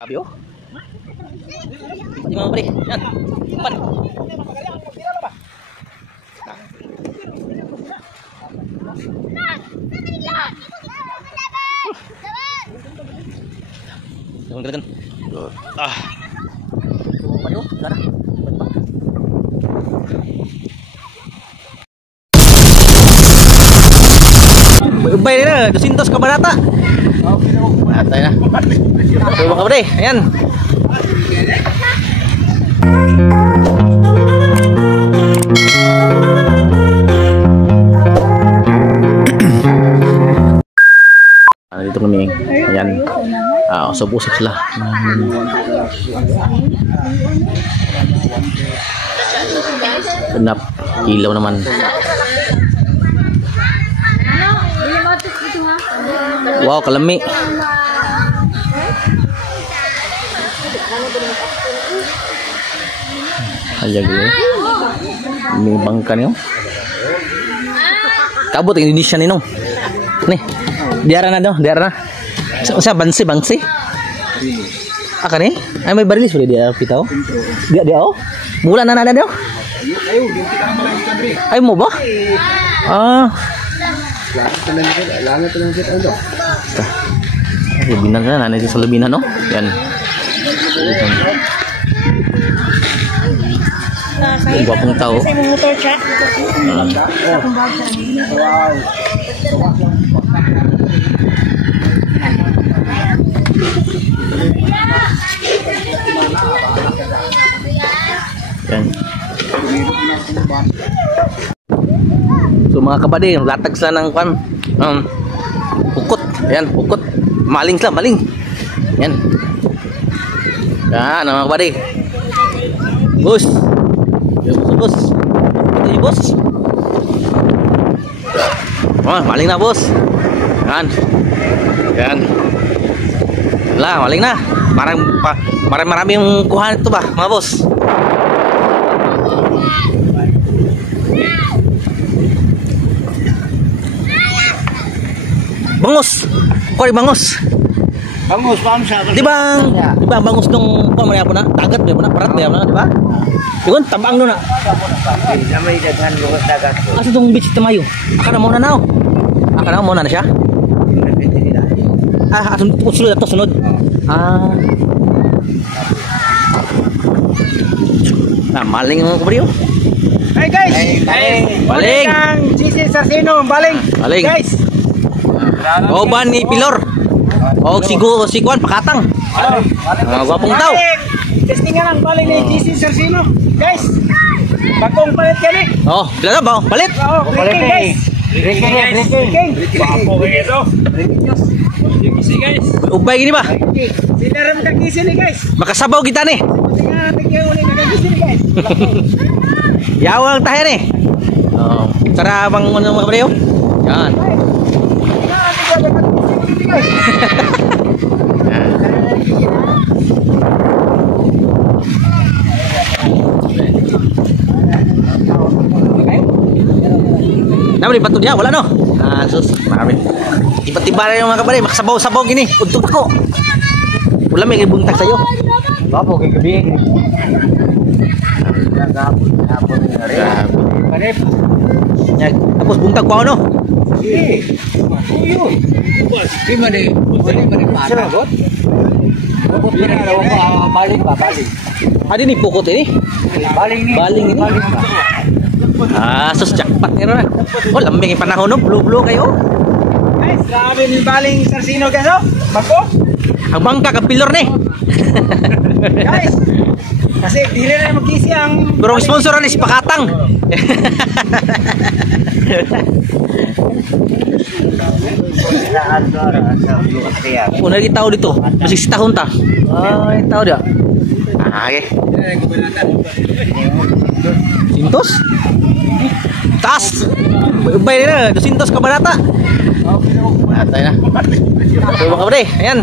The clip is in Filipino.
Sabi oh. Di mga pre. Yan. Pan. Dagan. Ah. Pan oh, sana. Bay na, 200 ka barata. Matay na. So mga kapatid, ayan. Dito kami, ayan. Usap-usap sila. Genap, ilaw naman. Wow, kalami. Aja gitu. Ini bangka nih. Kabut Indonesia nih nong. Nih, diarah na dong, diarah na. Sa bangsi. Akan nih? Ay may barilis sudah dia pitao. Dia oh. Bulan na dia. Ay mo ba? Ah. Langit ano? Lebihan sana, nanti selebihan no? Yan. Gua pun tahu. Yan. So mga kabady, latag sila ng kwan. Pukot. Ayan, pukot. Maling sila, maling. Yan. Yan, mga kabady. Bos. Bos. Ito yung bos. Oh, maling na, bos. Yan. Yan. Lah, maling na. Marami yung kuhan ito ba, mga bos. Bangus. Kori bangus. Bangus bangsa. Di bang bangus dong pamaya po na. Tagat dia po na, parat dia po na, di ba? Yun, tabang doon na. Namay daghan bangus tagat. Asa dong bitch tamayo? Akala mo na now. Akala mo na siya? Atong sunod ato sunod. Maling mo ko bro. Hey guys. Baling. GC Sarsino, baling. Baling. Guys. Oban ni Pilor. Si Kuan Pakatang. Gwapong tao. Testingan ang baling ni GC Sarsino. Guys. Bagong palit ka ni. Oh, bila na ba? Palit. Breaking guys. Breaking. Bapo kayo ito. GC guys. Ubay gini ba? Sinaram ka GC ni guys. Makasabaw kita ni. Tingnan ulit ka GC ni guys. Yawang tayo ni. Oh, cara bang ano mga bro? Yan. Naman di patut dia wala no. Sus, marami. Tiba-tiba na yung mga kabari, makasabaw-sabaw gini. Untuk ako. Wala may buntag sayo. Bapo kay gabi. Gapon. Parep. Tapos buntag pa no. Di mana patah bot. Bot ni balik. Ada ni pokok ini. Baling ini. Sus jackpot ni na. Oh, lambing yung panahon no, blue kayo. Guys, grabe ni baling Sarsino guys oh. Bako. Ang bangka ka Pilor ni. Guys. Kasi dire na magkisi ang Burong sponsor ni si Pakatang. Una lagi tahu dito. Masih setahun ta. Oh, tahu dia. Okay. Sintos? Tas. Bay na, 200 ka barata. Matay na. So mga kapatid, ayan.